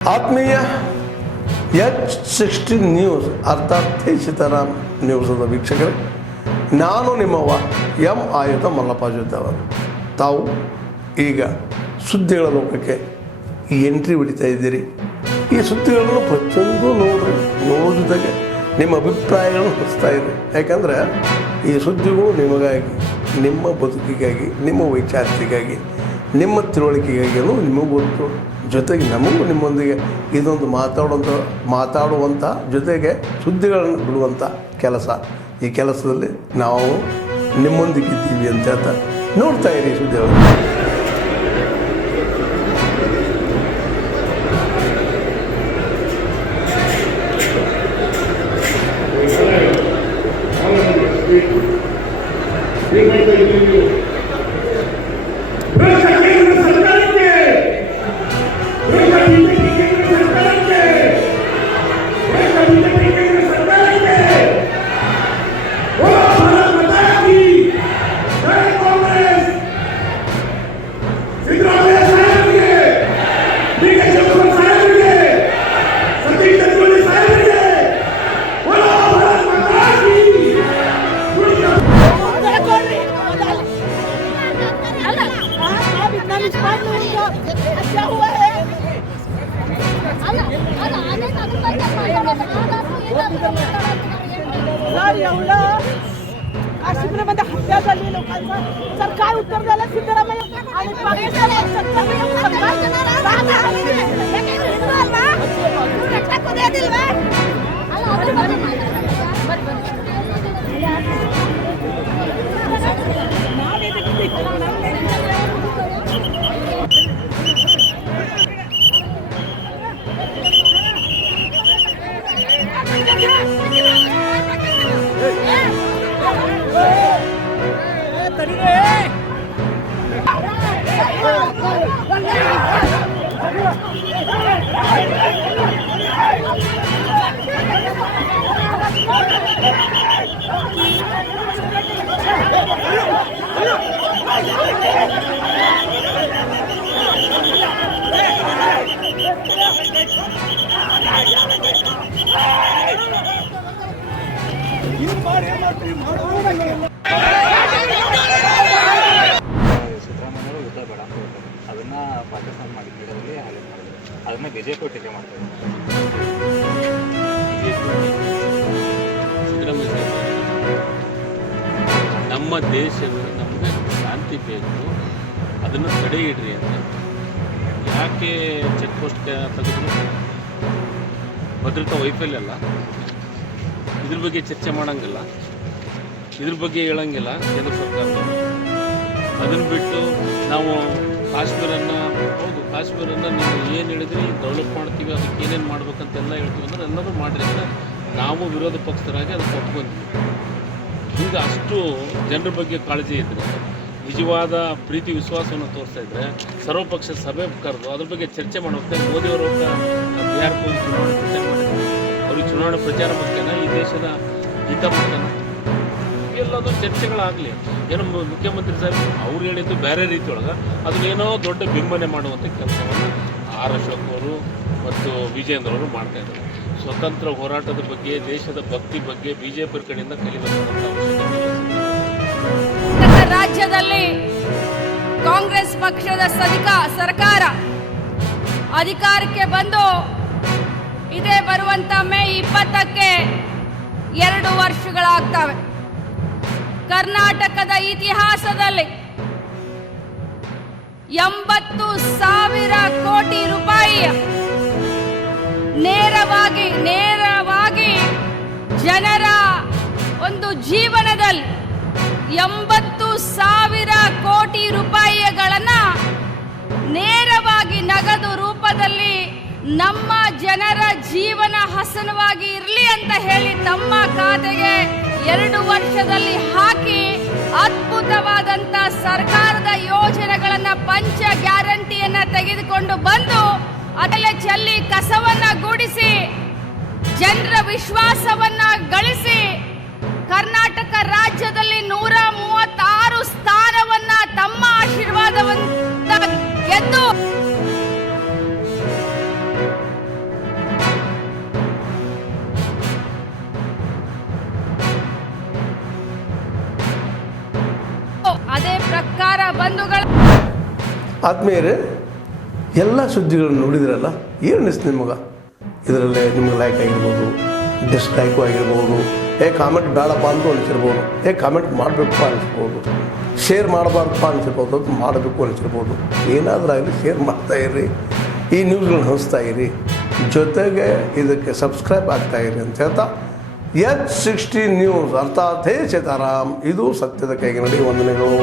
ಆತ್ಮೀಯ H16 news ಅರ್ಥಾತ್ ಸೀತಾರಾಮ್ ನ್ಯೂಸದ ವೀಕ್ಷಕರೇ, ನಾನು ನಿಮ್ಮವ ಎಂ ಆಯುಧ ಮಲ್ಲಪ್ಪ ಜೊತೆಯವರು. ತಾವು ಈಗ ಸುದ್ದಿಗಳ ಲೋಕಕ್ಕೆ ಎಂಟ್ರಿ ಹೊಡಿತಾ ಇದ್ದೀರಿ. ಈ ಸುದ್ದಿಗಳನ್ನು ಪ್ರತಿಯೊಂದು ನೋಡೋ ಜೊತೆಗೆ ನಿಮ್ಮ ಅಭಿಪ್ರಾಯಗಳನ್ನು ಹೊಸ್ತಾ ಇರಿ. ಯಾಕಂದರೆ ಈ ಸುದ್ದಿಗಳು ನಿಮಗಾಗಿ, ನಿಮ್ಮ ಬದುಕಿಗಾಗಿ, ನಿಮ್ಮ ವೈಚಾರಿಕೆಗಾಗಿ, ನಿಮ್ಮ ತಿಳುವಳಿಕೆಗಾಗಿಯೂ ನಿಮಗೂ ಗೊತ್ತು. ಜೊತೆಗೆ ನಮಗೂ ನಿಮ್ಮೊಂದಿಗೆ ಇದೊಂದು ಮಾತಾಡುವಂಥ ಜೊತೆಗೆ ಸುದ್ದಿಗಳನ್ನು ಬಿಡುವಂಥ ಕೆಲಸ. ಈ ಕೆಲಸದಲ್ಲಿ ನಾವು ನಿಮ್ಮೊಂದಿಗಿದ್ದೀವಿ ಅಂತ ಹೇಳ್ತಾ ನೋಡ್ತಾ ಇರಿ ಸುದ್ದಿಗಳನ್ನು. काश्मीरमध्ये हत्या झाली लोकांचा, सरकार उत्तर द्यायला सिद्धरामय्या आणि ಸಿದ್ದರಾಮಯ್ಯವರು ಯುದ್ಧ ಬೇಡ ಅಂತ ಹೇಳ್ತಾರೆ. ಅದನ್ನ ಪಾಕಿಸ್ತಾನ ಮಾಡಿದ ವಿಡಿಯೋದಲ್ಲಿ ಹೈಲೈಟ್ ಮಾಡಿದ್ರು. ಅದನ್ನ ಬಿಜೆಪಿ ಟೀಕೆ ಮಾಡ್ತಾರೆ. ಸಿದ್ದರಾಮಯ್ಯ ನಮ್ಮ ದೇಶದ ನಮಗೆ ಶಾಂತಿ ಬೇಕು, ಅದನ್ನು ತಡೆ ಇಡ್ರಿ ಅಂತ. ಯಾಕೆ ಚೆಕ್ ಪೋಸ್ಟ್ ತೆಗೆದ್ರು? ಭದ್ರತಾ ವೈಫಲ್ಯ ಅಲ್ಲ, ಇದ್ರ ಬಗ್ಗೆ ಚರ್ಚೆ ಮಾಡೋಂಗಿಲ್ಲ, ಇದ್ರ ಬಗ್ಗೆ ಹೇಳೋಂಗಿಲ್ಲ ಕೇಂದ್ರ ಸರ್ಕಾರ. ಅದನ್ನು ಬಿಟ್ಟು ನಾವು ಕಾಶ್ಮೀರನ್ನು ನೀವು ಏನು ಹೇಳಿದ್ರಿ ಡೆವಲಪ್ ಮಾಡ್ತೀವಿ, ಅದಕ್ಕೆ ಏನೇನು ಮಾಡ್ಬೇಕಂತೆಲ್ಲ ಹೇಳ್ತೀವಿ ಅಂದ್ರೆ ಎಲ್ಲರೂ ಮಾಡಿರಿ ಅಂದರೆ ನಾವು ವಿರೋಧ ಪಕ್ಷದರಾಗಿ ಅದಕ್ಕೆ ಒಪ್ಕೊಂಡ್ವಿ. ಈಗ ಅಷ್ಟು ಜನರ ಬಗ್ಗೆ ಕಾಳಜಿ ಇದ್ದರೆ, ನಿಜವಾದ ಪ್ರೀತಿ ವಿಶ್ವಾಸವನ್ನು ತೋರಿಸ್ತಾ ಇದ್ದರೆ ಸರ್ವಪಕ್ಷ ಸಭೆ ಕರೆದು ಅದ್ರ ಬಗ್ಗೆ ಚರ್ಚೆ ಮಾಡೋಕ್ಕೆ ಮೋದಿಯವರು ಬಿಹಾರಕ್ಕೆ ಹೋಗಿ ಚುನಾವಣೆ ಪ್ರಚಾರ ಮಾಡಿದ್ರು. ಅವ್ರಿಗೆ ಚುನಾವಣೆ ಪ್ರಚಾರ ಮುಖ್ಯನ, ಈ ದೇಶದ ಹಿತ ಮುಖ್ಯನ? ಎಲ್ಲದೂ ಚರ್ಚೆಗಳಾಗಲಿ. ಏನೋ ಮುಖ್ಯಮಂತ್ರಿ ಸಾಹೇಬ್ ಅವ್ರು ಹೇಳಿದ್ದು ಬೇರೆ ರೀತಿಯೊಳಗೆ ಅದನ್ನೇನೋ ದೊಡ್ಡ ಬಿಂಬನೆ ಮಾಡುವಂಥ ಕೆಲಸವನ್ನು ಆರ್ ಅಶೋಕ್ ಅವರು ಮತ್ತು ವಿಜೇಂದ್ರ ಅವರು ಮಾಡ್ತಾಯಿದ್ದಾರೆ. ಸ್ವತಂತ್ರ ಹೋರಾಟದ ಬಗ್ಗೆ, ದೇಶದ ಭಕ್ತಿ ಬಗ್ಗೆ ಬಿಜೆಪಿ ಕಡೆಯಿಂದ ಕಲಿಬೇಕಾದಂಥ ಅವಶ್ಯಕತೆ. ರಾಜ್ಯದಲ್ಲಿ ಕಾಂಗ್ರೆಸ್ ಪಕ್ಷದ ಸರ್ಕಾರ ಅಧಿಕಾರಕ್ಕೆ ಬಂದು ಇದೇ ಬರುವಂತ ಮೇ 20ಕ್ಕೆ 2 ವರ್ಷಗಳಾಗ್ತವೆ. ಕರ್ನಾಟಕದ ಇತಿಹಾಸದಲ್ಲಿ 80,000 ಕೋಟಿ ರೂಪಾಯಿಯ ನೇರವಾಗಿ ಜನರ ಒಂದು ಜೀವನದಲ್ಲಿ 80,000 ಕೋಟಿ ರೂಪಾಯಿಗಳನ್ನು ನೇರವಾಗಿ ನಗದು ರೂಪದಲ್ಲಿ ನಮ್ಮ ಜನರ ಜೀವನ ಹಸನವಾಗಿ ಇರಲಿ ಅಂತ ಹೇಳಿ ತಮ್ಮ ಖಾತೆಗೆ 2 ವರ್ಷದಲ್ಲಿ ಹಾಕಿ ಅದ್ಭುತವಾದಂಥ ಸರ್ಕಾರದ ಯೋಜನೆಗಳನ್ನು ಪಂಚ ಗ್ಯಾರಂಟಿಯನ್ನು ತೆಗೆದುಕೊಂಡು ಬಂದು ಅದಲ್ಲೇ ಚೆಲ್ಲಿ ಕಸವನ್ನ ಗೂಡಿಸಿ ಜನರ ವಿಶ್ವಾಸವನ್ನ ಗಳಿಸಿ ಕರ್ನಾಟಕ ರಾಜ್ಯದಲ್ಲಿ 136 ಸ್ಥಾನವನ್ನ ತಮ್ಮ ಆಶೀರ್ವಾದವಂತ ಗೆದ್ದು ನಮಸ್ಕಾರ ಬಂಧುಗಳು. ಆದ್ಮೇಲೆ ಎಲ್ಲ ಸುದ್ದಿಗಳನ್ನು ನೋಡಿದ್ರಲ್ಲ, ಏನು ಅನಿಸ್ತು ನಿಮಗೆ? ಇದರಲ್ಲೇ ನಿಮ್ಗೆ ಲೈಕ್ ಆಗಿರ್ಬೋದು, ಡಿಸ್ಲೈಕು ಆಗಿರ್ಬೋದು, ಕಾಮೆಂಟ್ ಬೇಡಪ್ಪ ಅಂತ ಅನಿಸಿರ್ಬೋದು, ಕಾಮೆಂಟ್ ಮಾಡಬೇಕಪ್ಪ ಅನಿಸ್ಬೋದು, ಶೇರ್ ಮಾಡಬಾರ್ದಪ್ಪ ಅನಿಸಿರ್ಬೋದು, ಅದು ಮಾಡಬೇಕು ಅನಿಸಿರ್ಬೋದು. ಏನಾದರೂ ಆಗಲಿ ಶೇರ್ ಮಾಡ್ತಾಯಿರಿ, ಈ ನ್ಯೂಸ್ಗಳನ್ನ ಹಂಚ್ತಾ ಇರಿ, ಜೊತೆಗೆ ಇದಕ್ಕೆ ಸಬ್ಸ್ಕ್ರೈಬ್ ಆಗ್ತಾಯಿರಿ ಅಂತ ಹೇಳ್ತಾ H16 ನ್ಯೂಸ್ ಅರ್ಥಾತ್ ಹೇ ಸೀತಾರಾಮ್, ಇದು ಸತ್ಯದ ಕೈಗೆ ನಡಿ. ವಂದನೆಗಳು.